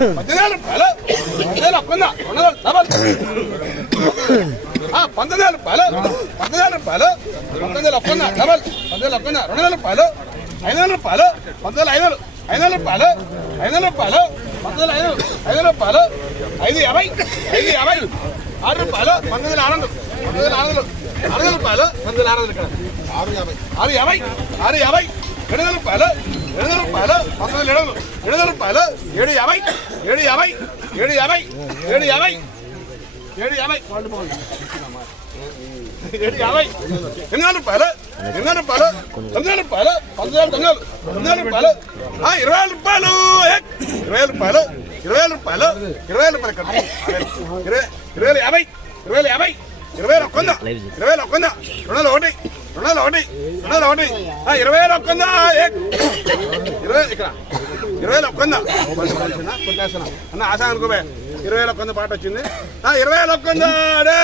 18,000 రూపాయలు 18,000 ఒక్కందా 200 డబల్ 19,000 రూపాయలు 19,000 రూపాయలు 19,000 ఒక్కందా డబల్ 19,000 ఒక్కందా 200 రూపాయలు 500 రూపాయలు 19,500 500 రూపాయలు 500 రూపాయలు 19,500 500 రూపాయలు 550 550 6 రూపాయలు 19,600 19,600 600 రూపాయలు 19,600 ఇక్కడ 650 650 700 రూపాయలు 700 రూపాయలు 19,700 700 రూపాయలు 750 750 750 750 750 800 రూపాయలు 800 రూపాయలు 900 రూపాయలు 19,900 రూపాయలు 20,000 రూపాయలు 20,000 రూపాయలు 20,000 రూపాయలు 20,000 రూపాయలు 20,050 20,050 20,000 ఒక్కందా 20,000 ఒక్కందా 201 201 201 20,000 ఒక్కందా 20 ఇక్కడ 20,000 ఒక్కందా కొట్టేస్తున్నా అన్న ఆశ అనుకోబే 20,000 ఒక్కందా పాట వచ్చింది 20,000 ఒక్కందా అడే